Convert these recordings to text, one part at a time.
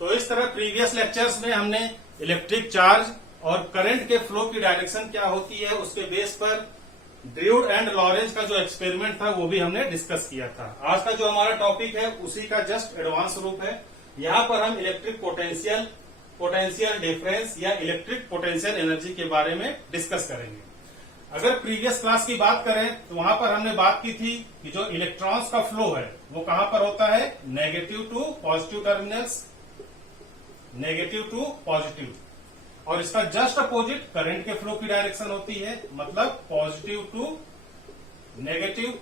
तो इस तरह प्रीवियस लेक्चर्स में हमने इलेक्ट्रिक चार्ज और करंट के फ्लो की डायरेक्शन क्या होती है उसके बेस पर ड्रूड एंड लॉरेंज का जो एक्सपेरिमेंट था वो भी हमने डिस्कस किया था। आज का जो हमारा टॉपिक है उसी का जस्ट एडवांस रूप है। यहाँ पर हम इलेक्ट्रिक पोटेंशियल डिफरेंस या इलेक्ट्रिक पोटेंशियल एनर्जी के बारे में डिस्कस करेंगे। अगर प्रीवियस क्लास की बात करें तो वहां पर हमने बात की थी कि जो इलेक्ट्रॉन्स का फ्लो है वो कहां पर होता है, negative to positive terminals, negative to positive, और इसका जस्ट अपोजिट करंट के फ्लो की डायरेक्शन होती है, मतलब पॉजिटिव टू नेगेटिव।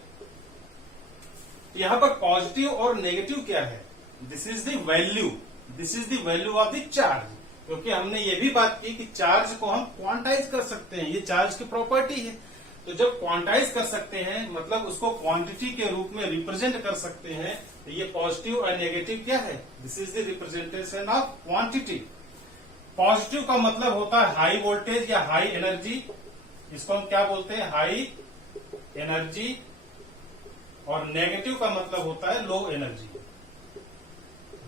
यहां पर पॉजिटिव और नेगेटिव क्या है, this is the value of the charge. क्योंकि हमने ये भी बात की कि चार्ज को हम क्वांटाइज कर सकते हैं, ये चार्ज की प्रॉपर्टी है। तो जब क्वांटाइज कर सकते हैं मतलब उसको क्वांटिटी के रूप में रिप्रेजेंट कर सकते हैं, तो ये पॉजिटिव और नेगेटिव क्या है, this is the representation of quantity. Positive का मतलब होता है हाई वोल्टेज या हाई एनर्जी, इसको हम क्या बोलते हैं, हाई एनर्जी, और नेगेटिव का मतलब होता है लो एनर्जी,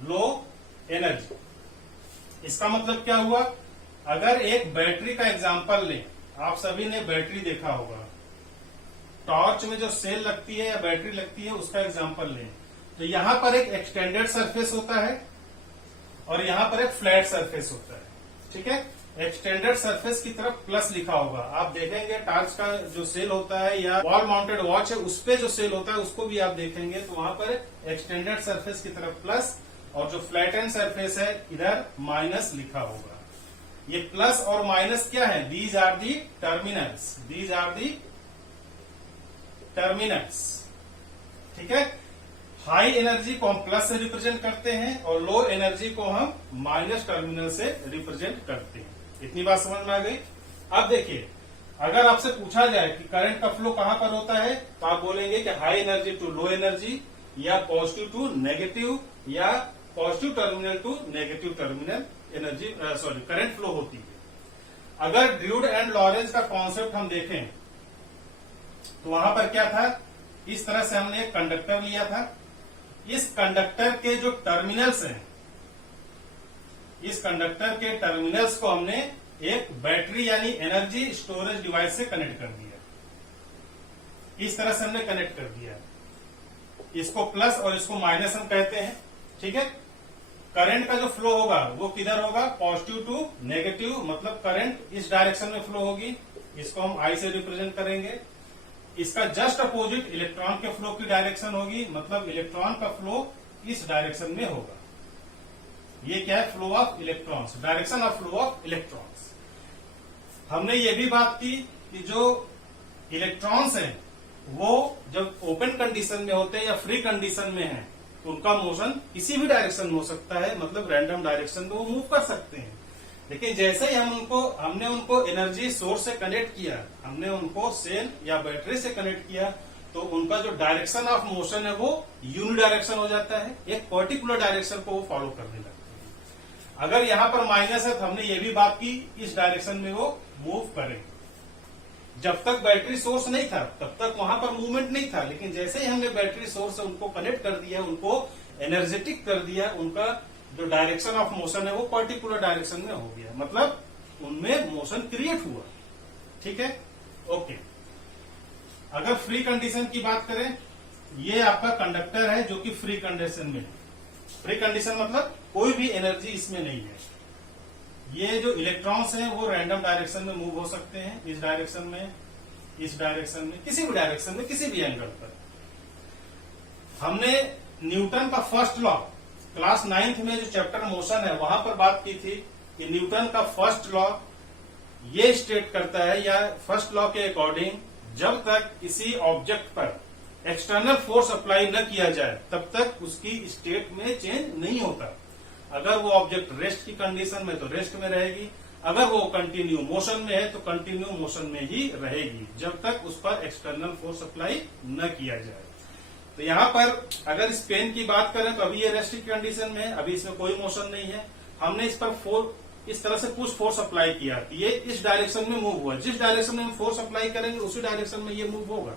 लो एनर्जी। इसका मतलब क्या हुआ, अगर एक बैटरी का एग्जांपल लें, आप सभी ने बैटरी देखा होगा, टॉर्च में जो सेल लगती है या बैटरी लगती है उसका एग्जांपल लें, तो यहां पर एक एक्सटेंडेड सरफेस होता है और यहां पर एक फ्लैट सरफेस होता है। ठीक है, एक्सटेंडेड सरफेस की तरफ प्लस लिखा होगा, आप देखेंगे टॉर्च का जो सेल होता है या वॉल माउंटेड वॉच है उस पे जो सेल होता है उसको भी आप देखेंगे तो वहां पर एक्सटेंडेड सरफेस की तरफ प्लस और जो फ्लैट एंड सरफेस है इधर माइनस लिखा होगा। ये प्लस और माइनस क्या है, these are the terminals, these are the terminals. ठीक है, हाई एनर्जी को हम प्लस से रिप्रेजेंट करते हैं और लो एनर्जी को हम माइनस टर्मिनल से रिप्रेजेंट करते हैं। इतनी बात समझ में आ गई। अब देखिए, अगर आपसे पूछा जाए कि करंट का फ्लो कहां पर होता है तो आप बोलेंगे कि high energy to low energy, या पॉजिटिव टू नेगेटिव, या positive terminal to negative terminal energy current flow होती है। अगर ड्रूड एंड लॉरेंज का कॉन्सेप्ट हम देखें तो वहां पर क्या था, इस तरह से हमने एक कंडक्टर लिया था, इस कंडक्टर के जो टर्मिनल्स हैं, इस कंडक्टर के टर्मिनल्स को हमने एक बैटरी यानी एनर्जी स्टोरेज डिवाइस से कनेक्ट कर दिया। इस तरह से हमने कनेक्ट कर दिया, इसको प्लस और इसको माइनस हम कहते हैं। ठीक है, करंट का जो फ्लो होगा वो किधर होगा, पॉजिटिव टू नेगेटिव, मतलब करंट इस डायरेक्शन में फ्लो होगी, इसको हम आई से रिप्रेजेंट करेंगे। इसका जस्ट अपोजिट इलेक्ट्रॉन के फ्लो की डायरेक्शन होगी, मतलब इलेक्ट्रॉन का फ्लो इस डायरेक्शन में होगा। ये क्या है, flow of electrons, direction of flow of electrons. हमने ये भी बात की कि जो इलेक्ट्रॉन्स हैं वो जब ओपन कंडीशन में होते हैं या फ्री कंडीशन में हैं तो उनका मोशन किसी भी डायरेक्शन में हो सकता है, मतलब रैंडम डायरेक्शन में वो मूव कर सकते हैं। लेकिन जैसे ही हमने उनको एनर्जी सोर्स से कनेक्ट किया, हमने उनको सेल या बैटरी से कनेक्ट किया, तो उनका जो डायरेक्शन ऑफ मोशन है वो यूनिडायरेक्शन हो जाता है, एक पर्टिकुलर डायरेक्शन को वो फॉलो करने लगते हैं। अगर यहाँ पर माइनस है तो हमने ये भी बात की इस डायरेक्शन में वो मूव करेंगे। जब तक बैटरी सोर्स नहीं था तब तक वहां पर मूवमेंट नहीं था, लेकिन जैसे ही हमने बैटरी सोर्स से उनको कनेक्ट कर दिया, उनको एनर्जेटिक कर दिया, उनका जो डायरेक्शन ऑफ मोशन है वो पर्टिकुलर डायरेक्शन में हो गया, मतलब उनमें मोशन क्रिएट हुआ। ठीक है, ओके। अगर फ्री कंडीशन की बात करें, ये आपका कंडक्टर है जो कि फ्री कंडीशन में है। फ्री कंडीशन मतलब कोई भी एनर्जी इसमें नहीं है। ये जो इलेक्ट्रॉन्स हैं वो रैंडम डायरेक्शन में मूव हो सकते हैं, इस डायरेक्शन में, इस डायरेक्शन में, किसी भी डायरेक्शन में, किसी भी एंगल पर। हमने न्यूटन का फर्स्ट लॉ क्लास 9th में जो चैप्टर मोशन है वहां पर बात की थी कि न्यूटन का फर्स्ट लॉ ये स्टेट करता है, या फर्स्ट लॉ के अकॉर्डिंग जब तक किसी ऑब्जेक्ट पर एक्सटर्नल फोर्स अप्लाई न किया जाए तब तक उसकी स्टेट में चेंज नहीं होता। अगर वो ऑब्जेक्ट रेस्ट की कंडीशन में तो रेस्ट में रहेगी, अगर वो कंटिन्यू मोशन में है तो कंटिन्यू मोशन में ही रहेगी जब तक उस पर एक्सटर्नल फोर्स अप्लाई न किया जाए। तो यहाँ पर अगर इस पेन की बात करें तो अभी ये रेस्ट की कंडीशन में है, अभी इसमें कोई मोशन नहीं है। हमने इस पर इस तरह से पुश फोर्स अप्लाई किया, ये इस डायरेक्शन में मूव हुआ, जिस डायरेक्शन में हम फोर्स अप्लाई करेंगे उसी डायरेक्शन में ये मूव होगा।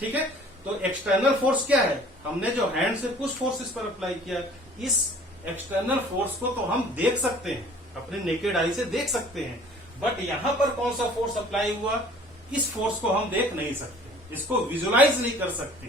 ठीक है, तो एक्सटर्नल फोर्स क्या है, हमने जो हैंड से पुश फोर्स इस पर अप्लाई किया, इस एक्सटर्नल फोर्स को तो हम देख सकते हैं, अपने नेकेड आई से देख सकते हैं, बट यहां पर कौन सा फोर्स अप्लाई हुआ, इस फोर्स को हम देख नहीं सकते, इसको विजुलाइज नहीं कर सकते,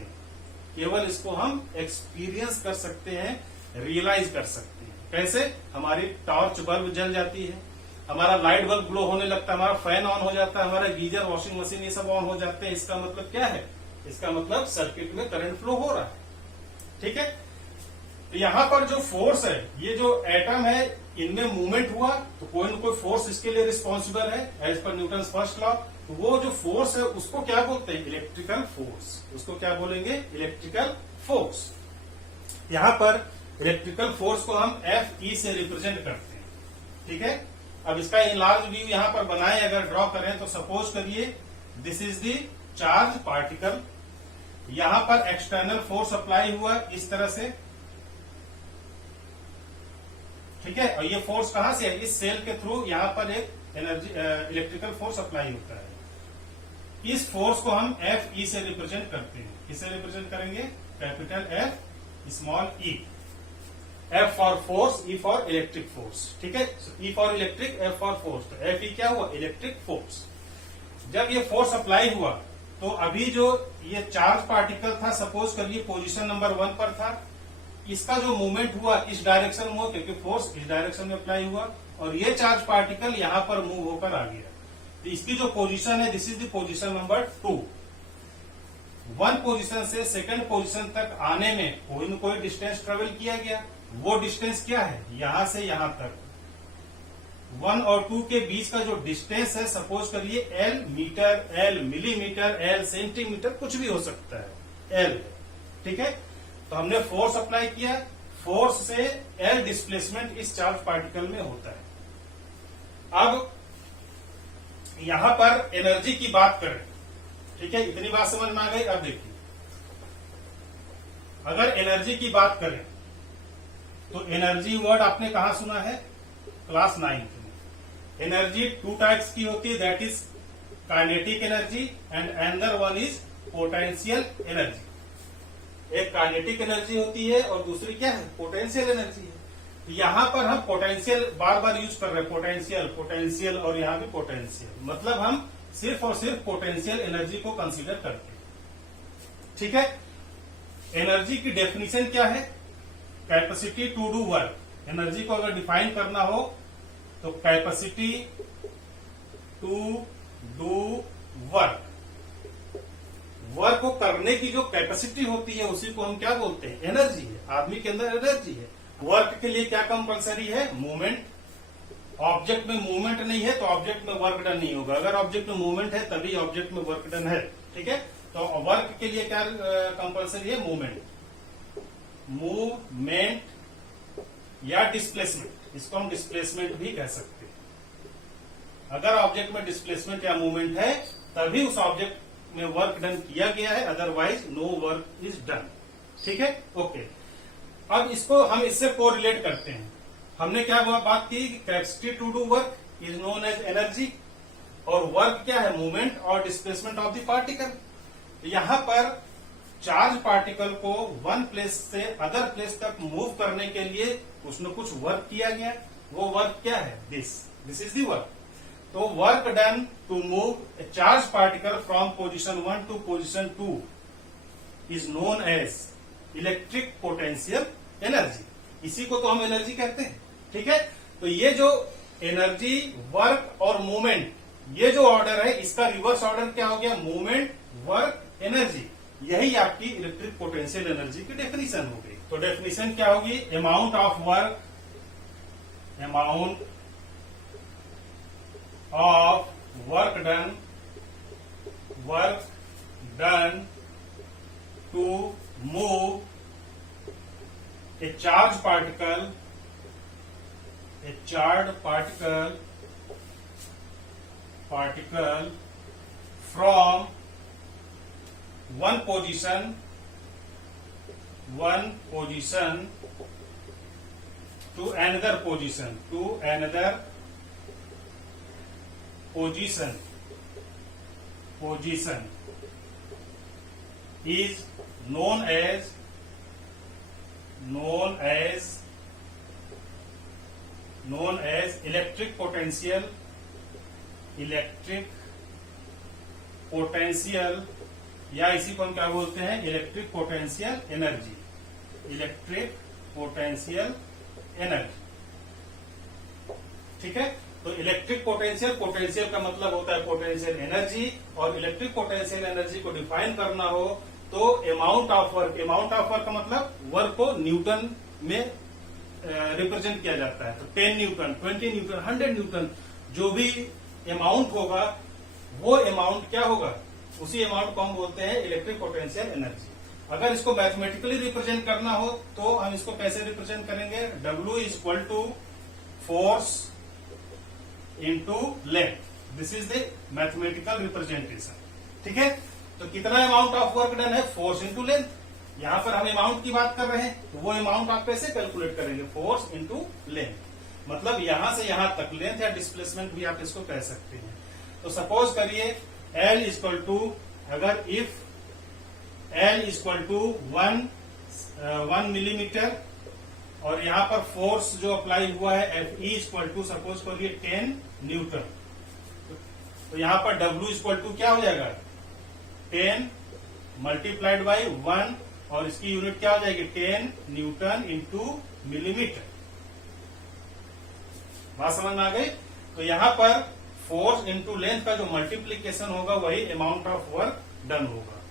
केवल इसको हम एक्सपीरियंस कर सकते हैं, रियलाइज कर सकते हैं। कैसे? हमारी टॉर्च बल्ब जल जाती है, हमारा लाइट बल्ब ग्लो होने लगता है, हमारा फैन ऑन हो जाता है, हमारा गीजर, वॉशिंग मशीन ये सब ऑन हो जाते हैं। इसका मतलब क्या है? इसका मतलब सर्किट में करंट फ्लो हो रहा है। ठीक है, तो यहां पर जो फोर्स है, ये जो एटम है, इनमें मूवमेंट हुआ तो कोई न कोई फोर्स इसके लिए रिस्पॉन्सिबल है as per Newton first law. तो वो जो फोर्स है उसको क्या बोलते हैं? Electrical force. उसको क्या बोलेंगे? Electrical force. यहां पर इलेक्ट्रिकल फोर्स को हम एफ ई से रिप्रेजेंट करते हैं। ठीक है, अब इसका लार्ज व्यू यहां पर बनाए अगर ड्रॉ करें तो सपोज करिए this is the charge particle, यहां पर एक्सटर्नल फोर्स अप्लाई हुआ इस तरह से। ठीक है, और ये फोर्स कहां से है? इस सेल के थ्रू यहां पर एक एनर्जी इलेक्ट्रिकल फोर्स अप्लाई होता है। इस फोर्स को हम एफ ई से रिप्रेजेंट करते हैं। किससे रिप्रेजेंट करेंगे? Capital F, small E. F for force, E for electric force. ठीक है, E for electric, F for force. तो एफ ई क्या हुआ? Electric force. जब ये फोर्स अप्लाई हुआ तो अभी जो ये चार्ज पार्टिकल था, सपोज करिए पोजीशन नंबर 1 पर था, इसका जो मूवमेंट हुआ इस डायरेक्शन में, क्योंकि फोर्स इस डायरेक्शन में अप्लाई हुआ, और ये चार्ज पार्टिकल यहां पर मूव होकर आ गया। तो इसकी जो पोजीशन है, this is the position number 2। 1 position से सेकंड पोजीशन तक आने में कोई न कोई डिस्टेंस ट्रेवल किया गया। वो डिस्टेंस क्या है? यहां से यहां तक 1 और 2 के बीच का जो डिस्टेंस है, सपोज करिए L metre, L millimetre, L centimetre, कुछ भी हो सकता है, एल। ठीक है, तो हमने फोर्स अप्लाई किया, फोर्स से एल डिस्प्लेसमेंट इस चार्ज पार्टिकल में होता है। अब यहां पर एनर्जी की बात करें, ठीक है, इतनी बात समझ में आ गई। अब देखिए, अगर एनर्जी की बात करें तो एनर्जी वर्ड आपने कहा सुना है? क्लास 9th में। एनर्जी 2 टाइप्स की होती है, that is kinetic energy and another one is potential energy. एक काइनेटिक एनर्जी होती है और दूसरी क्या है? पोटेंशियल एनर्जी है। तो यहां पर हम पोटेंशियल बार बार यूज कर रहे हैं, पोटेंशियल पोटेंशियल, और यहां भी पोटेंशियल, मतलब हम सिर्फ और सिर्फ पोटेंशियल एनर्जी को कंसीडर करते हैं। ठीक है, एनर्जी की डेफिनेशन क्या है? Capacity to do work. Energy को अगर डिफाइन करना हो तो capacity to do work, work को करने की जो कैपेसिटी होती है उसी को हम क्या बोलते हैं? एनर्जी है। आदमी के अंदर एनर्जी है। वर्क के लिए क्या कंपलसरी है? मूवमेंट। ऑब्जेक्ट में मूवमेंट नहीं है तो ऑब्जेक्ट में वर्क डन नहीं होगा, अगर ऑब्जेक्ट में मूवमेंट है तभी ऑब्जेक्ट में वर्क डन है। ठीक है, तो वर्क के लिए क्या कंपलसरी है? मूवमेंट। मूवमेंट या डिस्प्लेसमेंट, इसको हम डिस्प्लेसमेंट भी कह सकते हैं। अगर ऑब्जेक्ट में डिस्प्लेसमेंट या मूवमेंट है तभी उस ऑब्जेक्ट में वर्क डन किया गया है, otherwise no work is done. ठीक है, ओके। अब इसको हम इससे कोरिलेट करते हैं। हमने क्या बात की? Capacity to do work is known as energy, और वर्क क्या है? मूवमेंट और डिस्प्लेसमेंट ऑफ द पार्टिकल। यहां पर चार्ज पार्टिकल को वन प्लेस से अदर प्लेस तक मूव करने के लिए कुछ न कुछ वर्क किया गया। वो वर्क क्या है? This is the work. तो work done to move a charge particle from position 1 to position 2 is known as electric potential energy. इसी को तो हम एनर्जी कहते हैं। ठीक है, तो ये जो एनर्जी, वर्क और मूवमेंट, ये जो ऑर्डर है इसका रिवर्स ऑर्डर क्या हो गया? Movement, work, energy. यही आपकी इलेक्ट्रिक पोटेंशियल एनर्जी की डेफिनेशन हो गई। तो डेफिनेशन क्या होगी? Amount of work, amount of work done to move a charged particle from one position to another position is known as known as electric potential या इसी को हम क्या बोलते हैं, electric potential energy, electric potential energy. ठीक है, तो इलेक्ट्रिक पोटेंशियल का मतलब होता है पोटेंशियल एनर्जी, और इलेक्ट्रिक पोटेंशियल एनर्जी को डिफाइन करना हो तो अमाउंट ऑफ वर्क का मतलब वर्क को न्यूटन में रिप्रेजेंट किया जाता है। तो 10 न्यूटन, 20 न्यूटन, 100 न्यूटन, जो भी अमाउंट होगा वो अमाउंट क्या होगा, उसी अमाउंट को हम बोलते हैं इलेक्ट्रिक पोटेंशियल एनर्जी। अगर इसको मैथमेटिकली रिप्रेजेंट करना हो तो हम इसको कैसे रिप्रेजेंट करेंगे, W equal to force into length, this is the mathematical representation. ठीक है, तो कितना अमाउंट ऑफ वर्क डन है, फोर्स इंटू लेंथ। यहां पर हम अमाउंट की बात कर रहे हैं, तो वो अमाउंट आप कैसे कैलकुलेट करेंगे, फोर्स इंटू लेंथ। मतलब यहां से यहां तक लेंथ या डिस्प्लेसमेंट भी आप इसको कह सकते हैं। तो सपोज करिए L इक्वल टू, अगर if L equal to 1 millimetre और यहां पर फोर्स जो अप्लाई हुआ है Fe इक्वल टू सपोज करिए 10 न्यूटन, तो यहां पर W इक्वल टू क्या हो जाएगा, 10 मल्टीप्लाइड बाई 1, और इसकी यूनिट क्या हो जाएगी, 10 न्यूटन इंटू मिलीमीटर। बात समझ में आ गई। तो यहां पर फोर्स इंटू लेंथ का जो मल्टीप्लीकेशन होगा वही अमाउंट ऑफ वर्क डन होगा,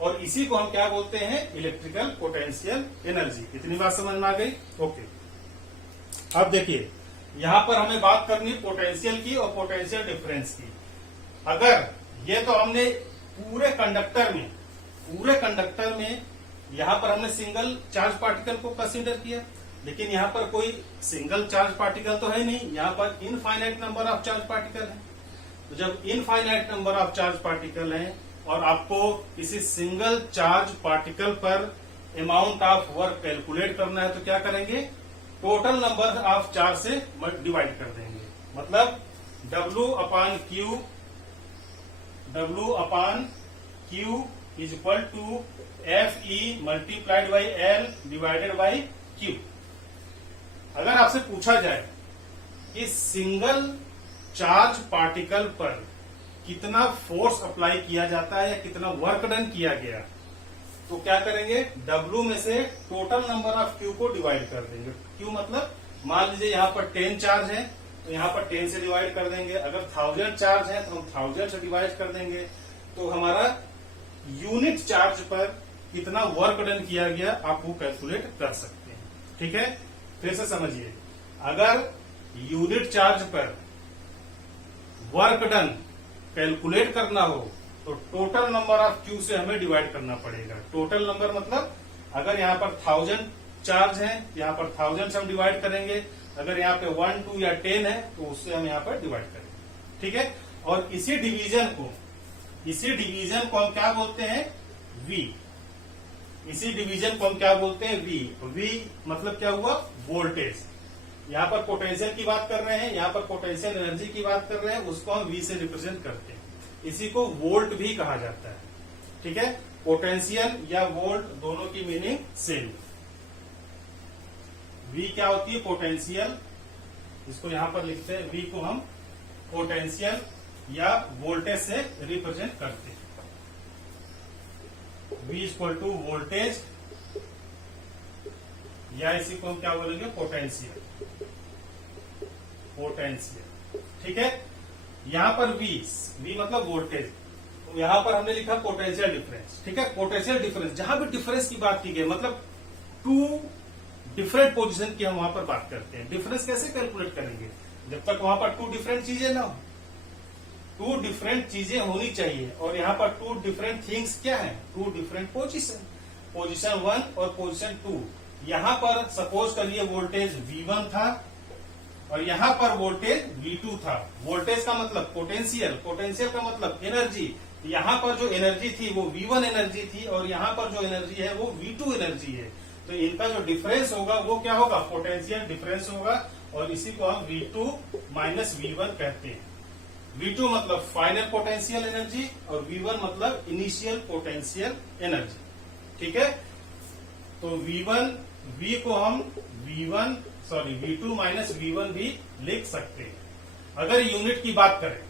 और इसी को हम क्या बोलते हैं, इलेक्ट्रिकल पोटेंशियल एनर्जी। इतनी बात समझ में आ गई। ओके, अब देखिए यहां पर हमें बात करनी पोटेंशियल की और पोटेंशियल डिफरेंस की। अगर ये तो हमने पूरे कंडक्टर में यहां पर हमने सिंगल चार्ज पार्टिकल को कंसीडर किया, लेकिन यहां पर कोई सिंगल चार्ज पार्टिकल तो है नहीं, यहां पर infinite number of charge particle है। तो जब infinite number of charge particle हैं और आपको किसी सिंगल चार्ज पार्टिकल पर अमाउंट ऑफ वर्क कैलकुलेट करना है, तो क्या करेंगे, टोटल नंबर ऑफ चार्ज से डिवाइड कर देंगे। मतलब W upon Q is equal to Fe multiplied by L divided by Q। अगर आपसे पूछा जाए कि सिंगल चार्ज पार्टिकल पर कितना फोर्स अप्लाई किया जाता है या कितना वर्क डन किया गया, तो क्या करेंगे, W में से टोटल नंबर ऑफ Q को डिवाइड कर देंगे। Q मतलब मान लीजिए यहां पर 10 चार्ज है तो यहां पर 10 से डिवाइड कर देंगे, अगर 1000 चार्ज है तो हम 1000 से डिवाइड कर देंगे। तो हमारा यूनिट चार्ज पर कितना वर्क डन किया गया आप वो कैलकुलेट कर सकते हैं। ठीक है, फिर से समझिए, अगर यूनिट चार्ज पर वर्क डन कैलकुलेट करना हो तो टोटल नंबर ऑफ Q से हमें डिवाइड करना पड़ेगा। टोटल नंबर मतलब अगर यहाँ पर 1000 चार्ज है, यहाँ पर 1000 से हम डिवाइड करेंगे, अगर यहाँ पे 1, 2 या 10 है तो उससे हम यहाँ पर डिवाइड करेंगे। ठीक है, और इसी डिवीजन को हम क्या बोलते हैं, V। इसी डिवीजन को हम क्या बोलते हैं, V मतलब क्या हुआ, वोल्टेज। यहाँ पर पोटेंशियल की बात कर रहे हैं, यहाँ पर पोटेंशियल एनर्जी की बात कर रहे हैं, उसको हम V से रिप्रेजेंट करते हैं। इसी को वोल्ट भी कहा जाता है। ठीक है, पोटेंशियल या वोल्ट दोनों की मीनिंग सेम। V क्या होती है, पोटेंशियल, इसको यहां पर लिखते हैं, V को हम पोटेंशियल या वोल्टेज से रिप्रेजेंट करते हैं। V इक्वल टू वोल्टेज, या इसी को हम क्या बोलेंगे, पोटेंशियल। ठीक है, यहां पर V मतलब वोल्टेज, तो यहां पर हमने लिखा पोटेंशियल डिफरेंस। ठीक है, पोटेंशियल डिफरेंस, जहां भी डिफरेंस की बात की गई मतलब टू डिफरेंट पोजीशन की हम वहां पर बात करते हैं। डिफरेंस कैसे कैलकुलेट करेंगे, जब तक वहां पर टू डिफरेंट चीजें ना हो। टू डिफरेंट चीजें होनी चाहिए, और यहाँ पर टू डिफरेंट थिंग्स क्या है, टू डिफरेंट पोजीशन, पोजीशन 1 और पोजीशन 2। यहाँ पर सपोज करिए वोल्टेज V1 था और यहाँ पर वोल्टेज V2 था। वोल्टेज का मतलब पोटेंशियल का मतलब एनर्जी। यहाँ पर जो एनर्जी थी वो V1 एनर्जी थी और यहाँ पर जो एनर्जी है वो V2 एनर्जी है। तो इनका जो डिफरेंस होगा वो क्या होगा, पोटेंशियल डिफरेंस होगा, और इसी को हम V2 माइनस V1 कहते हैं। V2 मतलब फाइनल पोटेंशियल एनर्जी और V1 मतलब इनिशियल पोटेंशियल एनर्जी। ठीक है, तो V को हम V2 माइनस V1 भी लिख सकते हैं। अगर यूनिट की बात करें,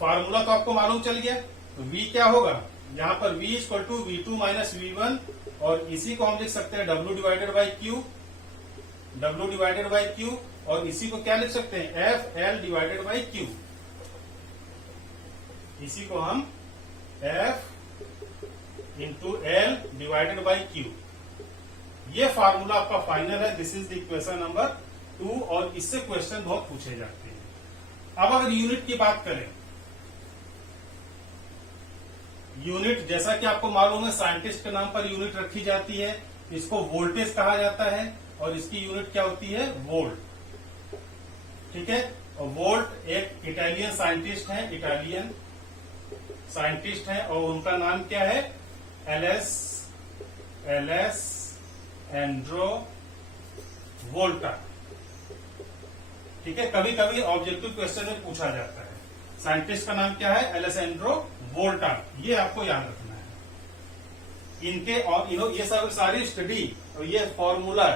फार्मूला तो आपको मालूम चल गया, तो V क्या होगा, यहाँ पर V equal to V2 minus V1, और इसी को हम लिख सकते हैं W डिवाइडेड बाई Q, और इसी को क्या लिख सकते हैं, FL डिवाइडेड बाई Q। इसी को हम F into L divided by Q। ये फार्मूला आपका फाइनल है। This is the equation number 2, और इससे क्वेश्चन बहुत पूछे जाते हैं। अब अगर यूनिट की बात करें, यूनिट जैसा कि आपको मालूम है, साइंटिस्ट के नाम पर यूनिट रखी जाती है। इसको वोल्टेज कहा जाता है, और इसकी यूनिट क्या होती है, वोल्ट। ठीक है, और वोल्ट एक इटालियन साइंटिस्ट है, और उनका नाम क्या है, एलएस एंड्रो वोल्टा। ठीक है, कभी कभी ऑब्जेक्टिव क्वेश्चन में पूछा जाता है। साइंटिस्ट का नाम क्या है, एलेसेंड्रो वोल्टा। ये आपको याद रखना है। इनके और ये सब सारी स्टडी और ये फॉर्मूला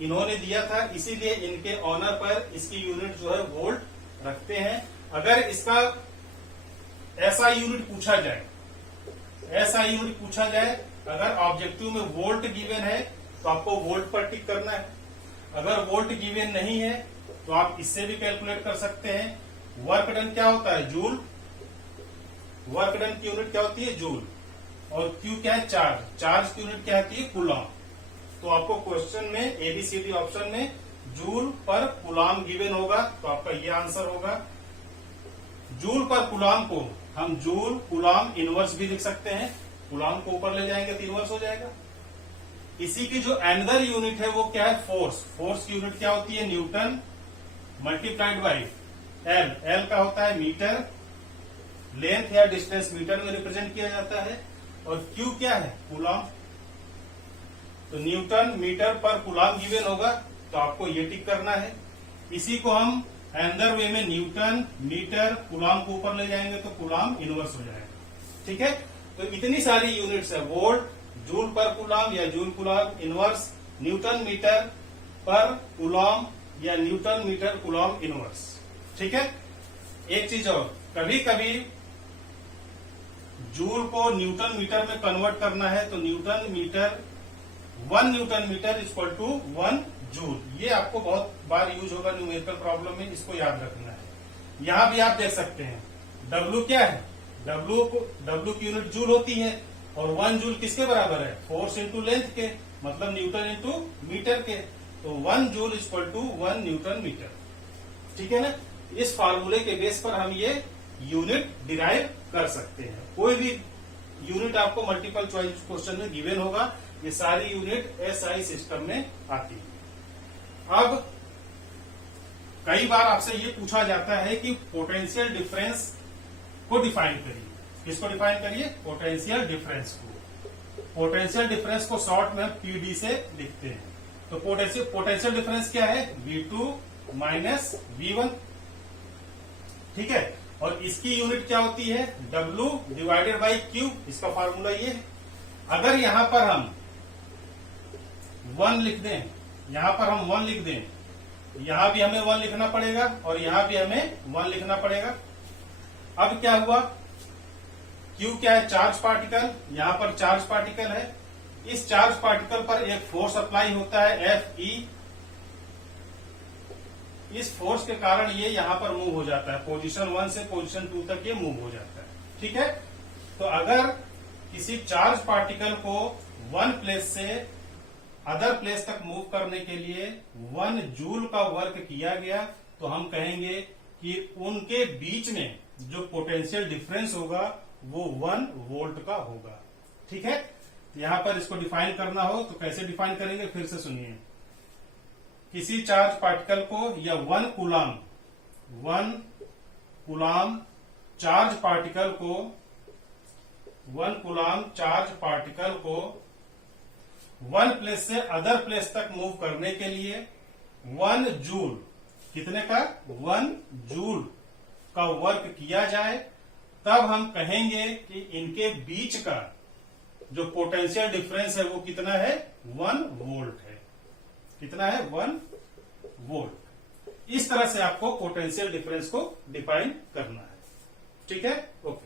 इन्होंने दिया था, इसीलिए इनके ऑनर पर इसकी यूनिट जो है वोल्ट रखते हैं। अगर इसका ऐसा यूनिट पूछा जाए, अगर ऑब्जेक्टिव में वोल्ट गिवन है तो आपको वोल्ट पर टिक करना है। अगर वोल्ट गिवन नहीं है तो आप इससे भी कैलकुलेट कर सकते हैं। वर्क डन क्या होता है, जूल। वर्क डन की यूनिट क्या होती है, जूल। और क्यू क्या है, चार्ज की यूनिट क्या होती है, कूलॉम। तो आपको क्वेश्चन में ABCD ऑप्शन में जूल पर कूलॉम गिवन होगा, तो आपका ये आंसर होगा। जूल पर कूलॉम को हम जूल कूलॉम इनवर्स भी लिख सकते हैं। कूलॉम को ऊपर ले जाएंगे तो इनवर्स हो जाएगा। इसी की जो अनदर यूनिट है वो क्या है, फोर्स की यूनिट क्या होती है, न्यूटन मल्टीप्लाइड बाई एल का होता है मीटर। लेंथ या डिस्टेंस मीटर में रिप्रेजेंट किया जाता है। और क्यू क्या है, कूलॉम। तो न्यूटन मीटर पर कूलॉम गिवन होगा, तो आपको ये टिक करना है। इसी को हम अनदर वे में न्यूटन मीटर कूलॉम को ऊपर ले जाएंगे तो कूलॉम इनवर्स हो जाएगा। ठीक है, तो इतनी सारी यूनिट्स है, वोल्ट, जूल पर कूलॉम या joule coulomb inverse, newton metre पर कूलॉम या न्यूटन मीटर कूलॉम इनवर्स। ठीक है, एक चीज और, कभी कभी जूल को न्यूटन मीटर में कन्वर्ट करना है तो 1 newton metre equal to 1 joule. ये आपको बहुत बार यूज होगा न्यूमेरिकल प्रॉब्लम में, इसको याद रखना है। यहां भी आप देख सकते हैं W क्या है, W की यूनिट जूल होती है, और 1 जूल किसके बराबर है, फोर्स इंटू लेंथ के, मतलब न्यूटन इंटू मीटर के। तो 1 joule equal to 1 newton metre. ठीक है ना, इस फार्मूले के बेस पर हम ये यूनिट डिराइव कर सकते हैं। कोई भी यूनिट आपको मल्टीपल चॉइस क्वेश्चन में गिवन होगा, ये सारी यूनिट SI सिस्टम में आती है। अब कई बार आपसे ये पूछा जाता है कि पोटेंशियल डिफरेंस को डिफाइन करिए। किसको डिफाइन करिए, पोटेंशियल डिफरेंस को। पोटेंशियल डिफरेंस को शॉर्ट में PD से लिखते हैं। तो पोटेंशियल डिफरेंस क्या है, V2 माइनस V1। ठीक है, और इसकी यूनिट क्या होती है, W डिवाइडेड बाई Q। इसका फॉर्मूला ये है। अगर यहां पर हम 1 लिख दें, यहां भी हमें 1 लिखना पड़ेगा और यहां भी हमें 1 लिखना पड़ेगा। अब क्या हुआ, Q क्या है, चार्ज पार्टिकल। यहां पर चार्ज पार्टिकल है, इस चार्ज पार्टिकल पर एक फोर्स अप्लाई होता है Fe। इस फोर्स के कारण ये यहां पर मूव हो जाता है, पोजीशन 1 से पोजीशन 2 तक ये मूव हो जाता है। ठीक है, तो अगर किसी चार्ज पार्टिकल को 1 प्लेस से अदर प्लेस तक मूव करने के लिए 1 जूल का वर्क किया गया, तो हम कहेंगे कि उनके बीच में जो पोटेंशियल डिफरेंस होगा वो 1 वोल्ट का होगा। ठीक है, तो यहां पर इसको डिफाइन करना हो तो कैसे डिफाइन करेंगे, फिर से सुनिए। किसी चार्ज पार्टिकल को या 1 कूलॉम चार्ज पार्टिकल को 1 प्लेस से अदर प्लेस तक मूव करने के लिए 1 जूल, कितने का, 1 जूल का वर्क किया जाए, तब हम कहेंगे कि इनके बीच का जो पोटेंशियल डिफरेंस है वो कितना है, 1 वोल्ट है। कितना है 1 वोल्ट। इस तरह से आपको पोटेंशियल डिफरेंस को डिफाइन करना है। ठीक है, ओके।